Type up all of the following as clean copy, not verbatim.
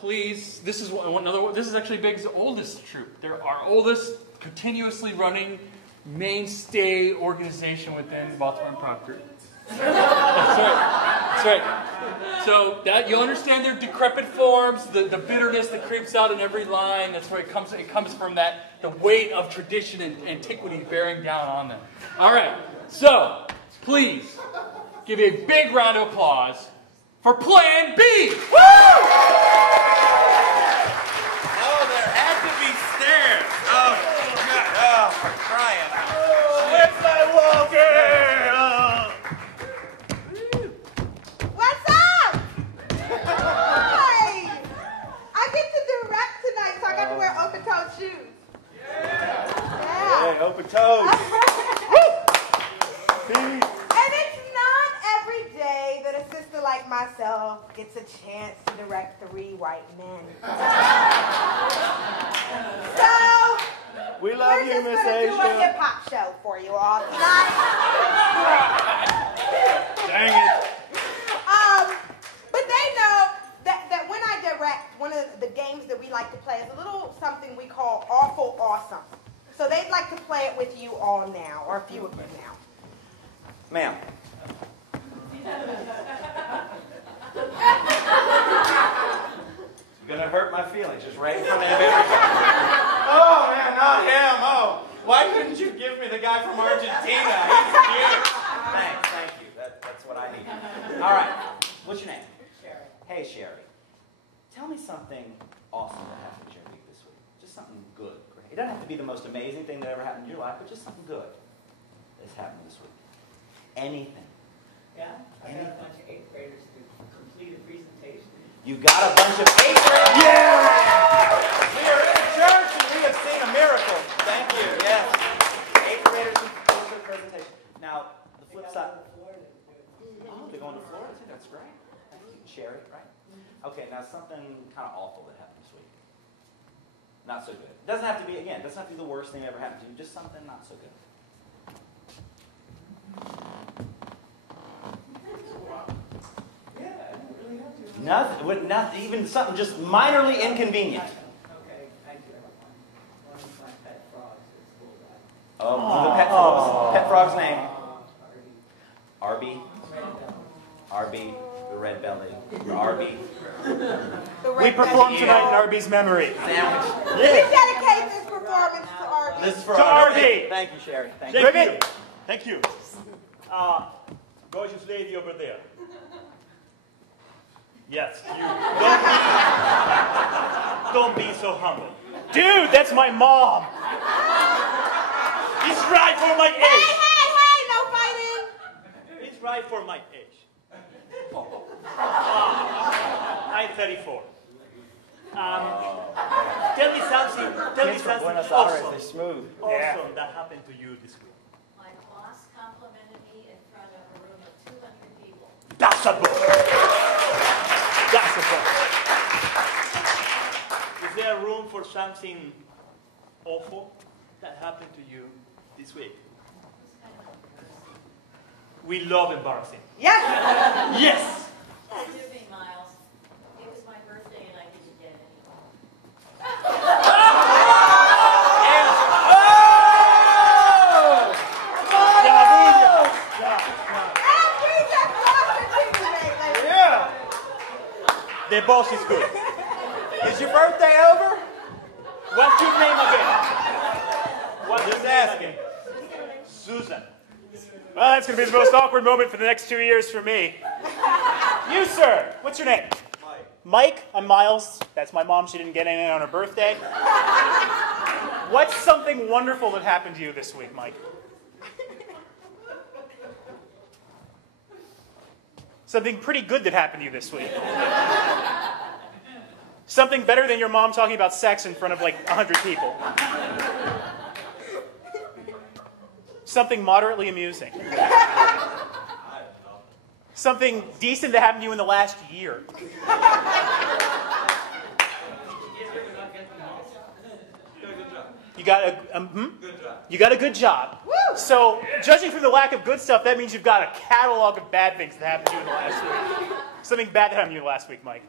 please, this is another. This is actually Big's oldest troupe. They're our oldest, continuously running, mainstay organization within the Baltimore Improv Group. That's right. That's right. So that you understand their decrepit forms, the bitterness that creeps out in every line. That's where it comes. It comes from the weight of tradition and antiquity bearing down on them. All right. So please give a big round of applause for Plan B. Woo! Oh, there had to be stairs. Oh, God. Oh, for crying out loud. Where's my walker? What's up? Hi! I get to direct tonight, so I got to wear open-toed shoes. Yeah. Hey, open toes. And it's not every day that a sister like myself gets a chance to direct 3 white men. So, We love you, Miss we're just going to do a Asia. hip-hop show for you all tonight. Dang it. But they know that when I direct, one of the games that we like to play is a little something we call Awful Awesome. So they'd like to play it with you all now, or a few of you now. Ma'am. You're gonna hurt my feelings just right in front of everybody. Oh man, not him. Oh, why couldn't you give me the guy from Argentina? He's cute. Thank you. That's what I need. All right. What's your name? Sherry. Hey, Sherry. Tell me something awesome that happened to your week this week. Just something good. Great. It doesn't have to be the most amazing thing that ever happened in your life, but just something good that's happened this week. Anything. Yeah, I got a bunch of 8th graders to complete a presentation. You got a bunch of 8th graders? Yeah! We are in a church and we have seen a miracle. Thank you, yes. 8th graders to finish their presentation. Now, the flip side. Oh, they're going to Florida too? That's great. Thank you. Sherry, right? Okay, now something kind of awful that happened this week. Not so good. It doesn't have to be, again, it doesn't have to be the worst thing that ever happened to you. Just something not so good. Nothing, even something just minorly inconvenient. Okay, I do have one of my pet frogs at school died. Oh, the pet frogs. Pet frog's name? Arby. Arby, the red belly. Arby. We perform tonight in Arby's memory. Sandwich. We dedicate this performance to Arby. This is for To Arby. Arby. Thank you, Sherry. Thank you. Ribbit. Thank you. Gorgeous lady over there. Yes, you. Don't be so humble. Dude, that's my mom. He's right for my age. Hey, no fighting. He's right for my age. I'm 34. Tell me something. Tell me something Buenos Aires, awesome. they're smooth. Awesome that happened to you this week. My boss complimented me in front of a room of 200 people. That's a book. That's a book. Is there room for something awful that happened to you this week? We love embarrassing. Yes. Yes. Forgive me, Miles. It was my birthday and I didn't get any. The boss is good. Is your birthday over? What's your name again? What's Just your name asking. again? Susan. Well, that's going to be the most awkward moment for the next 2 years for me. You, sir. What's your name? Mike. Mike. I'm Miles. That's my mom. She didn't get anything on her birthday. What's something wonderful that happened to you this week, Mike? Something pretty good that happened to you this week. Something better than your mom talking about sex in front of like 100 people. Something moderately amusing. Something decent that happened to you in the last year. You got a Good job. You got a good job. Woo! So, judging from the lack of good stuff, that means you've got a catalog of bad things that happened to you in the last week. Something bad that happened to you last week, Mike.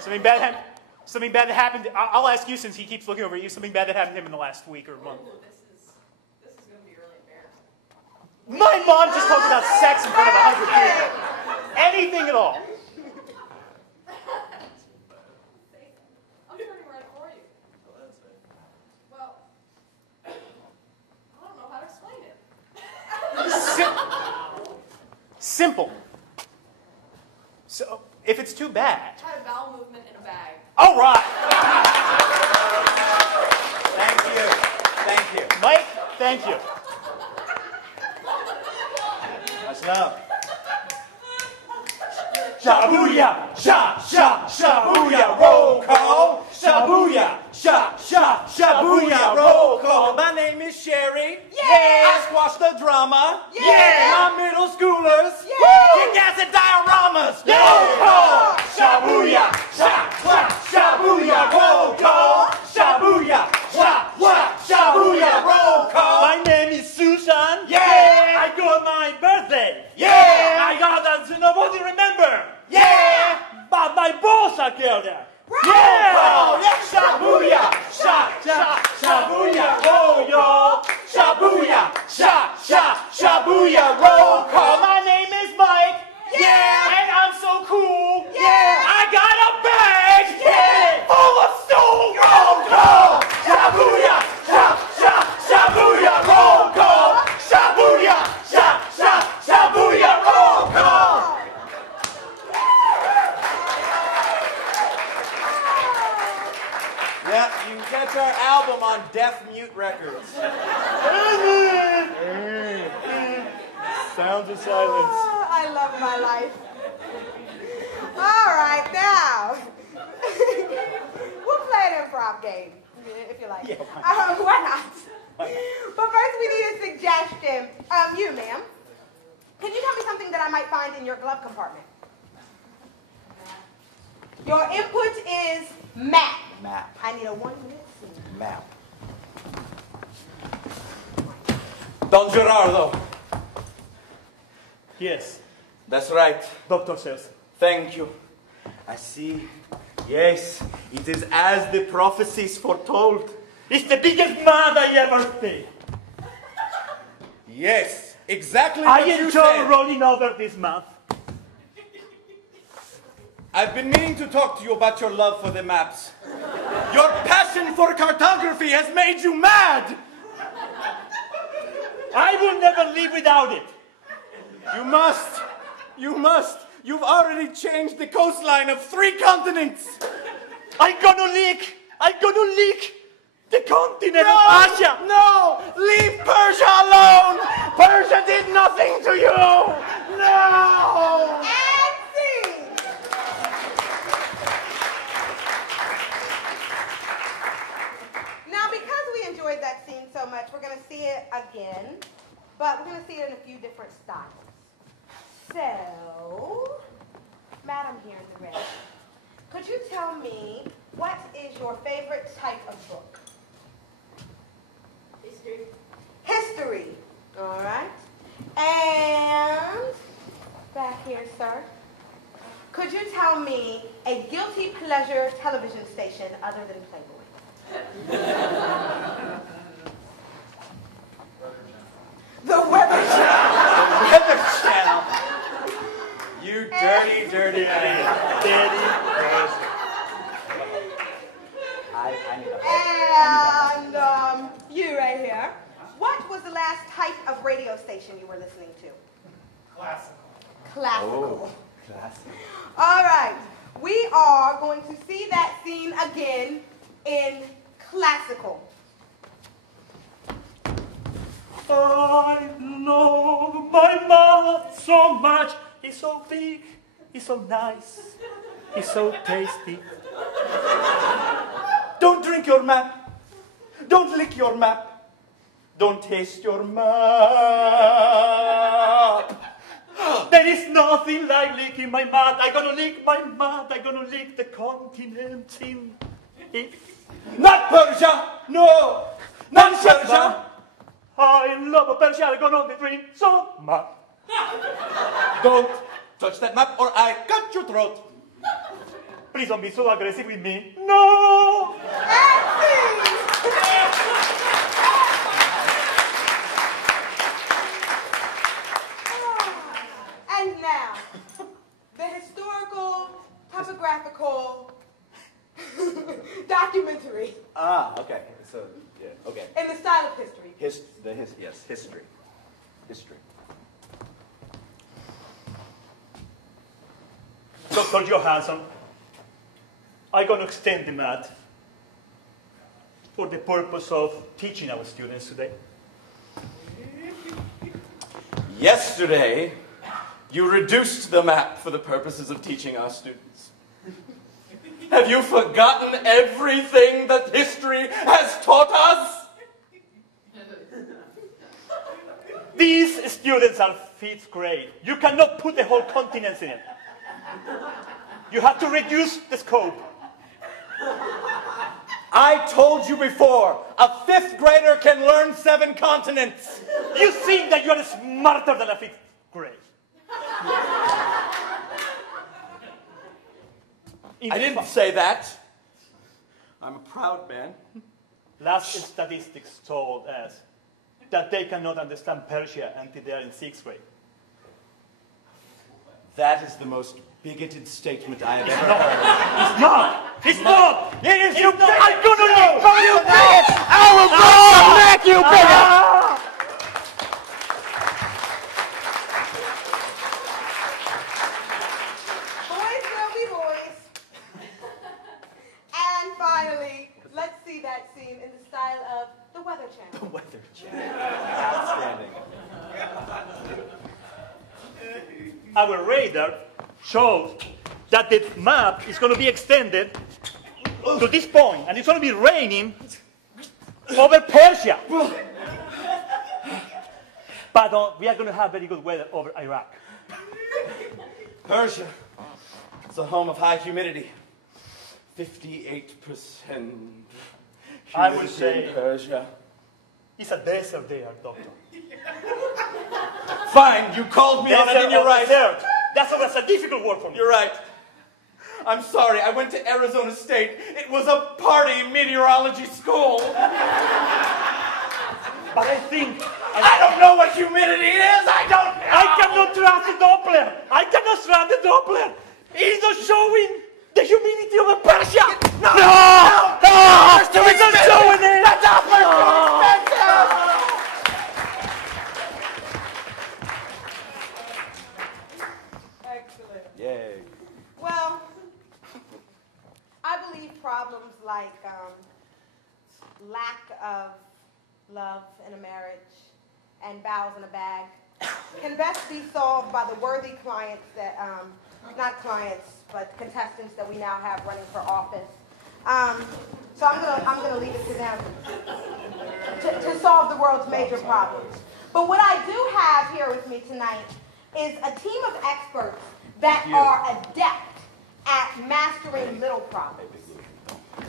Something bad happened. I'll ask you since he keeps looking over at you. Something bad that happened to him in the last week or month. Ooh, this is going to be really embarrassing. My mom just talked about sex in front of 100 people. Anything at all. I'm turning red for you. Well, I don't know how to explain it. Simple. So, if it's too bad. I had a bowel movement in a bag. All right. Thank you. Thank you. Mike, thank you. That's enough. Shabuya! Shabuya, roll call. Shabuya, roll call. My name is Sherry. Yeah. I squash the drama. Yeah. My middle schoolers. Yeah. Kick-ass at dioramas. Yeah. Roll call. Shabuya, shabuya, roll call. Shabuya, shabuya, roll call. My name is Susan. Yeah. I got my birthday. Yeah. I got that nobody remember. Yeah. But my balls are killed there. Oh, yeah. Shabuya, shabuya, roll yo. Shabuya, shabuya, roll call. My name is Mike. Yeah. And I'm so cool. Yeah. I got a bag. Yeah. Full of stone. Roll call. Shabuya, shabuya, roll call. Shabuya, shabuya, roll call. Yeah, you can catch our album on Deaf Mute Records. Sounds of silence. Oh, I love my life. All right, now we'll play an improv game if you like. Yeah, Why not? But first, we need a suggestion. You, ma'am, can you tell me something that I might find in your glove compartment? Your input is map. Map. I need a 1-minute scene. Map. Don Gerardo. Yes, That's right. Doctor says. Thank you. I see. Yes, it is as the prophecies foretold. It's the biggest mad I ever see. Yes, exactly I what you enjoy said. rolling over this month. I've been meaning to talk to you about your love for the maps. Your passion for cartography has made you mad. I will never live without it. You must. You must. You've already changed the coastline of 3 continents. I'm gonna leak the continent of Asia. No! Leave Persia alone! Persia did nothing to you! No! And scene. Now, because we enjoyed that scene so much, we're going to see it again, but we're going to see it in a few different styles. So, Madam here in the red, could you tell me what is your favorite type of book? History. History. All right. And back here, sir. Could you tell me a guilty pleasure television station other than Playboy? The Weather Channel. Weather Channel. You dirty, dirty idiot. I need a And you right here. What was the last type of radio station you were listening to? Classical. Oh, classic. All right. We are going to see that scene again in classical. I love my mouth so much. He's so big, he's so nice, he's so tasty. Don't drink your map. Don't lick your map. Don't taste your map. There is nothing like licking my mouth. I'm gonna lick my mouth. I'm gonna lick the continent in it. Not Persia. No. Not Persia. I love Persia. I'm gonna drink so much. Don't touch that map or I cut your throat. Please don't be so aggressive with me. No! And now, the historical, topographical documentary. Ah, okay. So, yeah, okay. In the style of history. Yes, history. History. Dr. Johansson, I'm going to extend the mat for the purpose of teaching our students today. Yesterday, you reduced the map for the purposes of teaching our students. Have you forgotten everything that history has taught us? These students are 5th grade. You cannot put the whole continent in it. You have to reduce the scope. I told you before, a 5th grader can learn 7 continents. You think that you are smarter than a 5th grade. I didn't say that. I'm a proud man. Last statistics told us that they cannot understand Persia until they are in 6th grade. That is the most bigoted statement I have ever heard. It's not! It's not! It is You bigot! I'm gonna leave! You bigot! I will smack you, bigot! Boys will be boys. And finally, let's see that scene in the style of the Weather Channel. Weather Channel. Outstanding. Our radar shows that the map is going to be extended to this point, and it's going to be raining over Persia. But we are going to have very good weather over Iraq. Persia. It's a home of high humidity. 58% I would humidity say- in Persia. It's a desert there, doctor. Fine, you called me on it and you're right. Desert. That's a difficult word for me. You're right. I'm sorry, I went to Arizona State. It was a party meteorology school. But I think... I don't know what humidity is. I don't know. I cannot trust the Doppler. I cannot trust the Doppler. It's not showing the humidity over Persia. No! It's not showing it. The Doppler's too expensive! Excellent. Yay. Well, I believe problems like lack of love in a marriage and vows in a bag can best be solved by the worthy clients that, not clients, but contestants that we now have running for office. So I'm gonna leave it to them to solve the world's major problems. But what I do have here with me tonight is a team of experts that are adept at mastering little problems.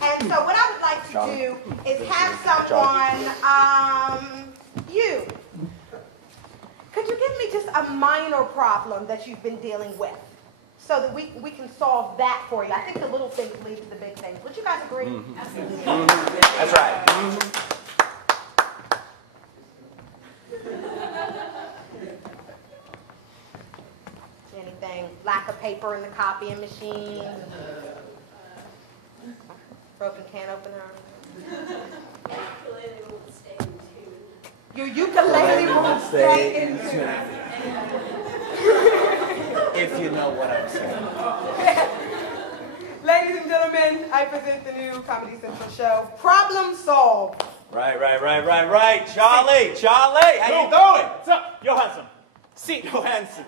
And so what I would like to do is have someone, you. Could you give me just a minor problem that you've been dealing with so that we can solve that for you? I think the little things lead to the big things. Would you guys agree? Absolutely. That's right. Anything? Lack of paper in the copying machine? Broken can opener? Ukulele won't stay in tune. Your ukulele won't stay in tune. If you know what I'm saying. Ladies and gentlemen, I present the new Comedy Central show, Problem Solved. Right. Charlie, how you doing? What's up, Johansson? See, Johansson.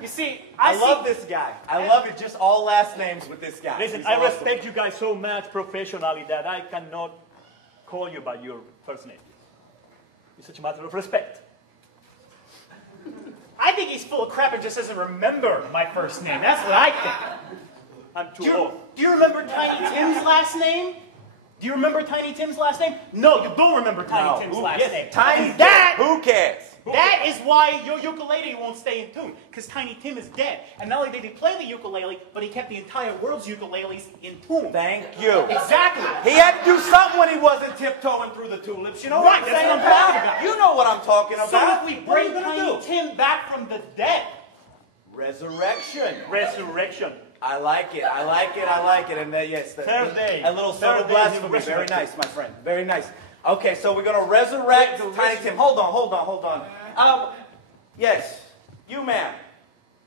You see, I love this guy. I love it. Just all last names with this guy. Listen, He's I awesome. respect you guys so much professionally that I cannot call you by your first name. It's such a matter of respect. I think he's full of crap and just doesn't remember my first name. That's what I think. I'm too old. Do you remember Tiny Tim's last name? Do you remember Tiny Tim's last name? No, you don't remember Tiny Tim's last name. Tiny And that, Tim. Who cares? that is why your ukulele won't stay in tune. Because Tiny Tim is dead. And not only did he play the ukulele, but he kept the entire world's ukuleles in tune. Thank you. Exactly. He had to do something when he wasn't tiptoeing through the tulips. You know what I'm Right, that's saying? what I'm talking about. You know what I'm talking about. So if we What are you bring gonna Tiny do? Tim back from the dead, Resurrection. Resurrection. I like it. I like it. I like it. And yes, Third day. a little subtle Third day blasphemy. is Very resurrection. nice, my friend. Very nice. Okay, so we're gonna resurrect Tiny Tim. Hold on. Yes, you, ma'am.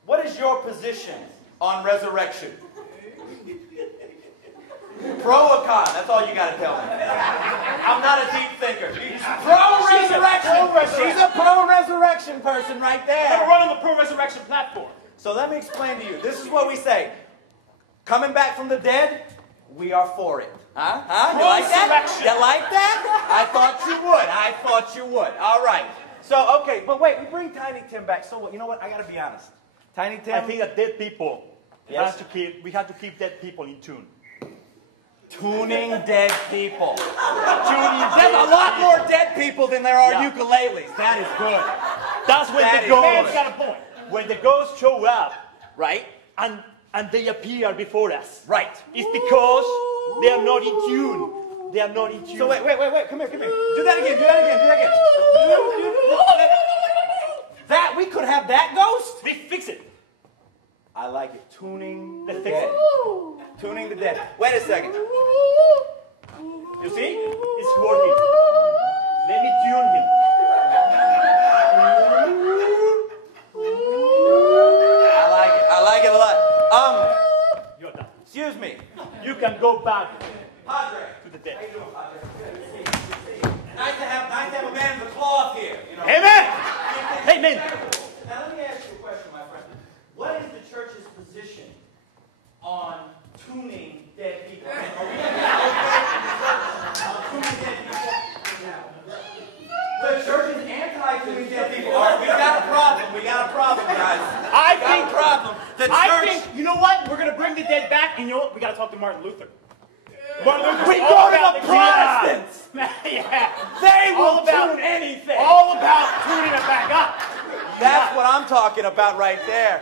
What is your position on resurrection? Pro or con? That's all you gotta tell me. I'm not a deep thinker. Pro-resurrection. She's a pro-resurrection person right I'm there. going to run on the pro-resurrection platform. So let me explain to you. This is what we say. Coming back from the dead, we are for it. Huh? You like that? Resurrection. You like that? I thought you would. All right. So, okay, but wait, we bring Tiny Tim back. So what? You know what? I got to be honest. Tiny Tim. I think that dead people, Yes? we have to keep dead people in tune. Tuning dead people. Tuning There's dead a lot people. more dead people than there are Yeah. ukuleles. That is good. That's when That the is ghosts good. got a point. When the ghosts show up Right? and they appear before us, Right. it's because they are not in tune. They are not in tune. So wait. Come here. Do that again. That, we could have that ghost? We fix it. I like it. Tuning the Let's dead. fix Tuning the dead. Wait a second. You see? It's working. Let me tune him. I like it a lot. You're done. Excuse me. You can go back Padre. to the dead. How you doing, Padre? Nice to have a man with a cloth here. You know. Amen. Amen. Now let me ask you a question, my friend. What is the church's position on tuning dead people? Are we okay in the church on tuning dead people? The church is anti-tuning dead people. All right, we got a problem, guys. I Got think, a problem. The I church. think, you know what? We're going to bring the dead back, and you know what? We got to talk to Martin Luther. Martin Luther's We all go to about the Jesus. Protestants. Yeah. They will All about- tune anything. All about tuning it back up. That's what I'm talking about right there.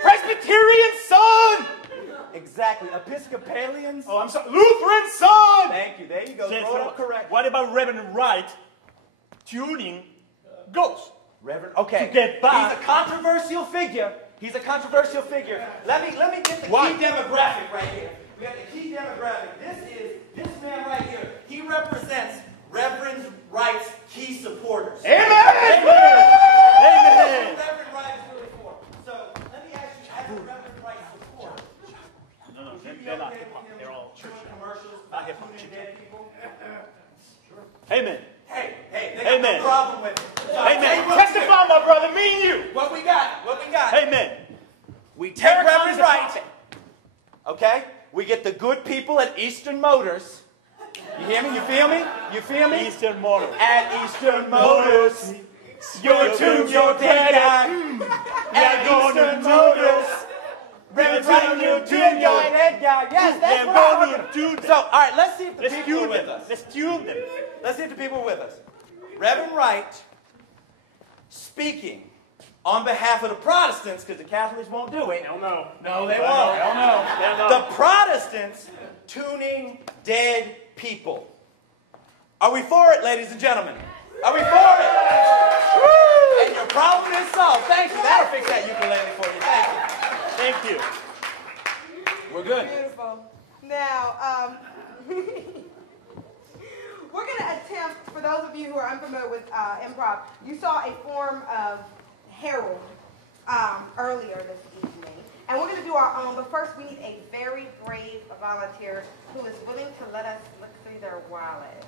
Presbyterian son! Exactly. Episcopalians. Oh, I'm sorry. Lutheran son! Thank you. There you go. Throw it up correct. What about Reverend Wright tuning ghosts? Reverend. Okay. To get back. He's a controversial figure. Let me get the Why? key demographic right here. We got the key demographic. This man right here. He represents Reverend Wright's key supporters. Amen! Amen. Reverend Wright is really for. So let me ask you, as a Reverend Wright supporter, No, would you be they're not okay hip hop. with They're him all doing church. commercials Not about hip hop. tuning dead people? Amen. Hey, they got Amen. no problem with it. So I'll Amen. tell you what we do. Testify, my brother, me and you. What we got? Amen. We take Terracon Reverend is a Wright. prophet. Okay? We get the good people at Eastern Motors. You hear me? You feel me? You feel me? Eastern Motors. At Eastern Motors. You're tuned your dead guy. At Eastern Motors. Reverend Wright, you tune your dead guy. Yes, that's what I'm talking about. So, all right, let's see if the Let's people are tune with them. us. Let's tune them. Let's see if the people are with us. Reverend Wright speaking on behalf of the Protestants, because the Catholics won't do it. Hell no. No, they won't. Hell no. Hell no. The Protestants tuning dead people. Are we for it, ladies and gentlemen? Are we for it? Woo! And your problem is solved. Thank you. That'll fix that ukulele for you. Thank you. Thank you. We're good. Beautiful. Now, we're going to attempt, for those of you who are unfamiliar with improv, you saw a form of herald earlier this evening. And we're going to do our own, but first we need a very brave volunteer who is willing to let us look through their wallet.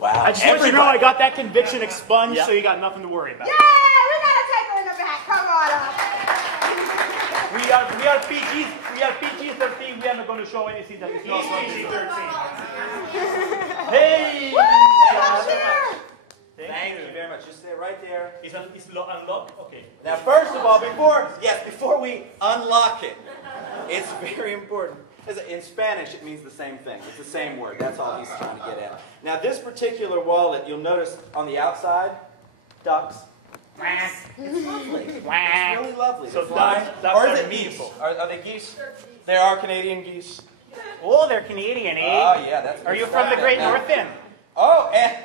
Wow. I just want you to know I got that conviction expunged, Yeah. so you got nothing to worry about. Yay! We got to take her in the back. Come on up. We are PG-13. We are not going to show anything that is not PG-13. Hey! Sure. Thank you very much. Just stay right there. Is unlocked? Okay. Now, first of all, before we unlock it, it's very important In Spanish, it means the same thing. It's the same word. That's all he's trying to get at. Now, this particular wallet, you'll notice on the outside, ducks. It's lovely. It's really lovely. So ducks are or is it geese? Are they geese? They are Canadian geese. Oh, they're Canadian, eh? Oh, yeah, that's Are good you stuff from the there. Great Now- North End? Oh, and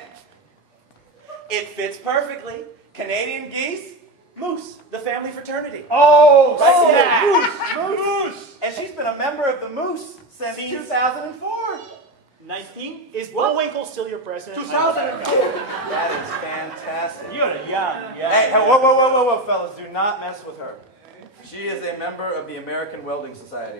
it fits perfectly. Canadian geese, moose, the family fraternity. Oh, Moose. And she's been a member of the Moose since 2004. 19? Is Bullwinkle still your president? 2004. That is fantastic. You're a young. Hey, whoa, fellas, do not mess with her. She is a member of the American Welding Society.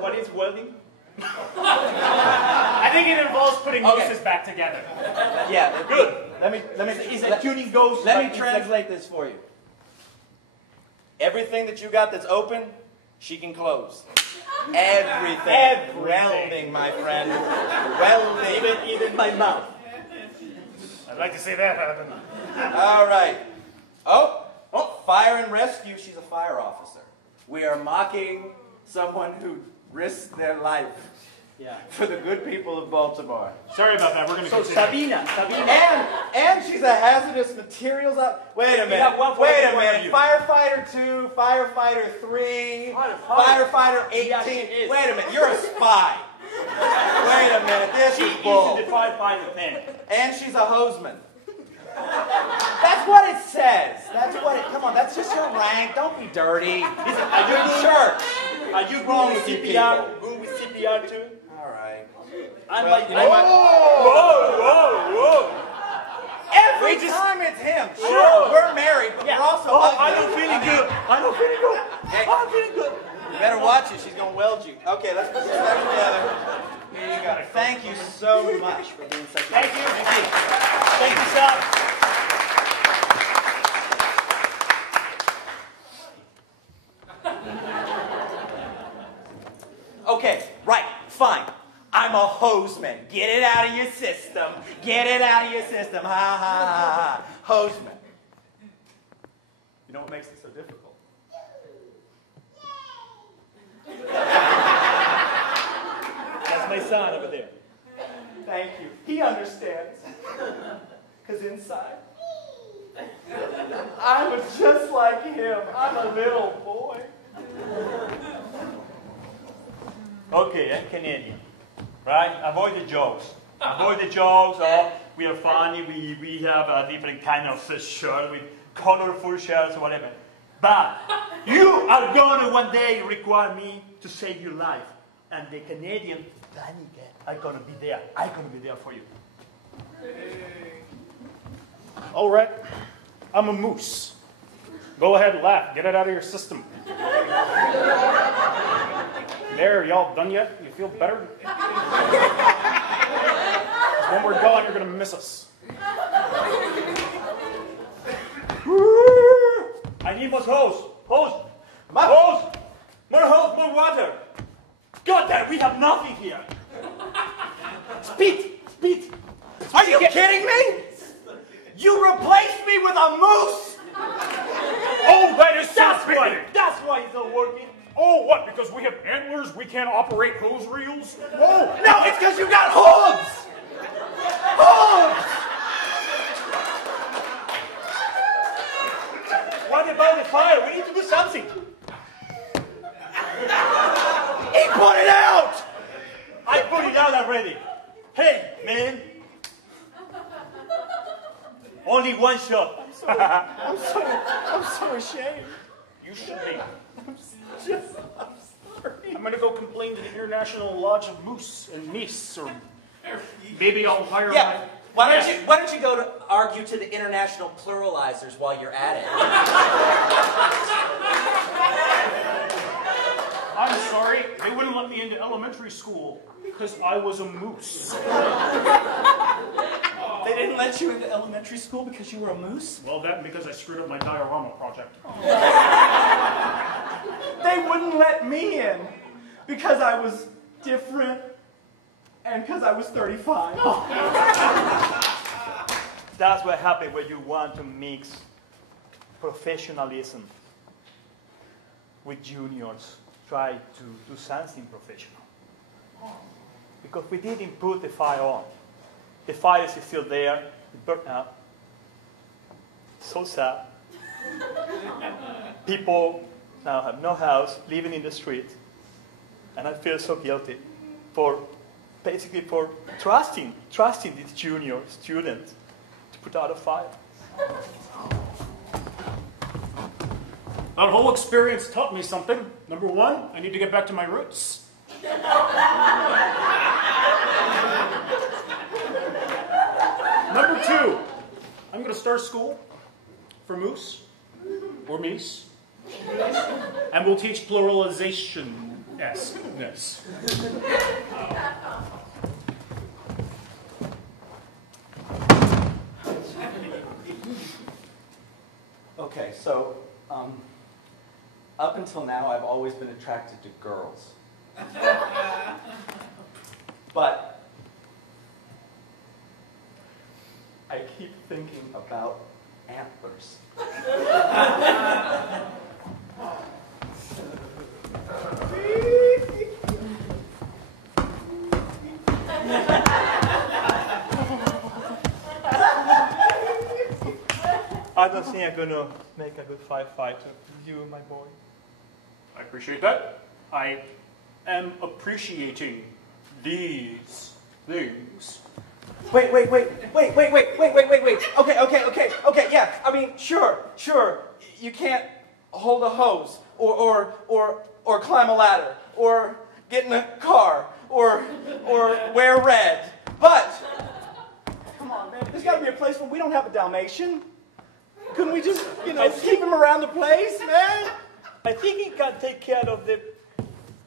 What is welding? I think it involves putting Okay. mooses back together. Yeah, Good. Let me Is it tuning ghosts? let like me translate this for you. Everything that you got that's open, she can close. Everything. Welding, my friend. Welding. Even my mouth. I'd like to see that happen. All right. Oh, fire and rescue. She's a fire officer. We are mocking someone who risked their life Yeah. for the good people of Baltimore. Sorry about that. We're going to So continue. Sabina. And she's a hazardous materials up. Wait a minute. have one for Wait every a one of minute. you. Firefighter 2, Firefighter 3, Firefighter 18. Yeah, she is. Wait a minute. You're a spy. Wait a minute. This She is is bull. in the firefighter pen. And she's a houseman. That's what it says. That's what it. Come on. That's just your rank. Don't be dirty. Listen, are you good? Church. Are you Wrong good with with you CPR? people. Good with CPR too? All right. I'm Well, like, you know what? Whoa. Every time it's him. Sure, Oh. we're married, but we're also Oh, ugly. I don't feeling good. I don't feeling good. Hey. I'm feeling good. You better watch it. She's going to weld you. Okay, let's put this back together. Here you go. Thank you so much for being such a Thank you. Thank you, sir. Okay, right, fine. I'm a hoseman. Get it out of your system. Get it out of your system. Ha, ha, ha, ha. Hoseman. You know what makes it so difficult? That's my son over there. Thank you. He understands. Because inside, I'm just like him. I'm a little boy. Okay, I'm Canadian, right? Avoid the jokes. Avoid the jokes. Oh, we are funny. We have a different kind of shirt with colorful shirts or whatever. But you are gonna one day require me to save your life, and the Canadian funny guy are gonna be there. I'm gonna be there for you. All right. I'm a moose. Go ahead and laugh. Get it out of your system. There, y'all done yet? You feel better? When we're gone, you're going to miss us. I need more hose. Hose. My- Hose. More hose, more water. God damn, we have nothing here. Speed. Speed. Are you kidding me? You replaced me with a moose? Oh, that is so That's why it's not working. Oh, what? Because we have antlers, we can't operate hose reels? Oh, no, it's because you got hooves! Hooves! What about the fire? We need to do something. He put it out! I put it out already. Hey, man. Only one shot. I'm so ashamed. You should be. I'm going to go complain to the International Lodge of Moose and Meese, or maybe I'll hire Yeah, why don't you go to argue to the international pluralizers while you're at it? I'm sorry, they wouldn't let me into elementary school because I was a moose. They didn't let you into elementary school because you were a moose? Well, that and because I screwed up my diorama project. They wouldn't let me in because I was different and because I was 35. That's what happens when you want to mix professionalism with juniors. try to do something professional. Because we didn't put the fire on. The fire is still there, it burned out. So sad. People now have no house, living in the street, and I feel so guilty for basically for trusting these junior students to put out a fire. That whole experience taught me something. Number one, I need to get back to my roots. Number two, I'm going to start school for moose or meese, and we'll teach pluralization. Yes. Okay, so up until now, I've always been attracted to girls. But I keep thinking about antlers. I don't think I'm going to make a good firefighter with you, my boy. I appreciate that. I am appreciating these things. Wait. Okay, yeah. I mean, sure. You can't hold a hose, or climb a ladder, or get in a car, or wear red. But come on, man. There's got to be a place where we don't have a Dalmatian. Couldn't we just, keep him around the place, man? I think he can take care of the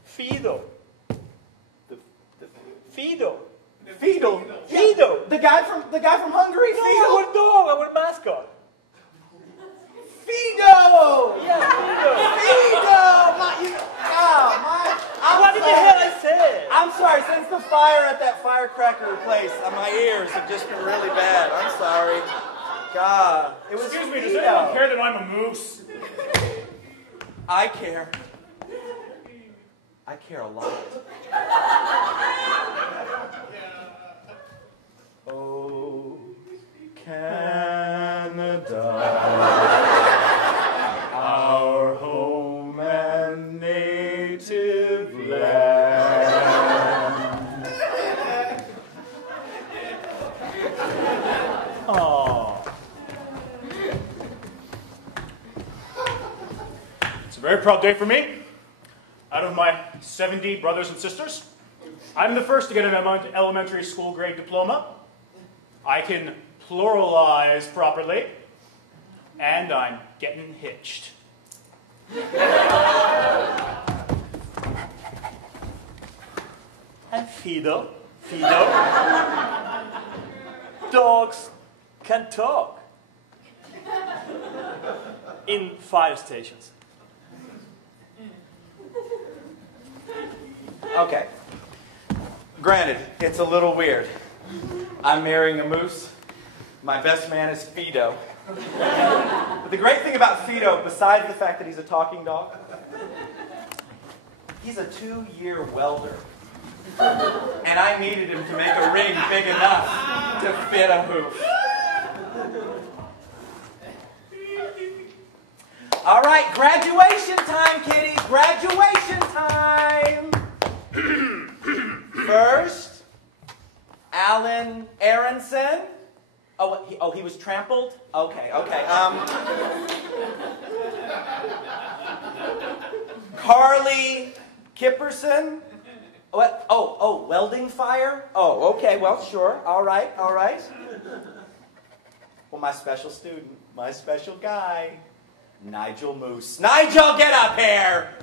Fido. The Fido. Fido. Fido. The guy from Hungary. No, Fido. our dog, our mascot. Fido. Yeah, Fido. What did the hell I say? I'm sorry. Since the fire at that firecracker place, my ears have just been really bad. I'm sorry. God. It was Excuse me, does Fido. anyone care that I'm a moose? I care. I care a lot. Oh, Canada, our home and native land. Aww. It's a very proud day for me. Out of my 70 brothers and sisters, I'm the first to get an elementary school grade diploma. I can pluralize properly, and I'm getting hitched. And Fido. Dogs can talk. In fire stations. Okay. Granted, it's a little weird. I'm marrying a moose. My best man is Fido. But the great thing about Fido, besides the fact that he's a talking dog, he's a 2-year welder. And I needed him to make a ring big enough to fit a hoof. All right, graduation time, kiddies. Graduation time. First, Alan Aronson. Oh, he was trampled? Okay. Carly Kipperson. What? Oh, welding fire? Oh, okay, well, sure. All right. Well, my special student, my special guy, Nigel Moose. Nigel, get up here!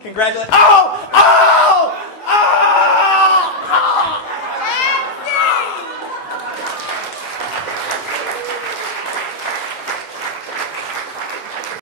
Congratulations. Oh!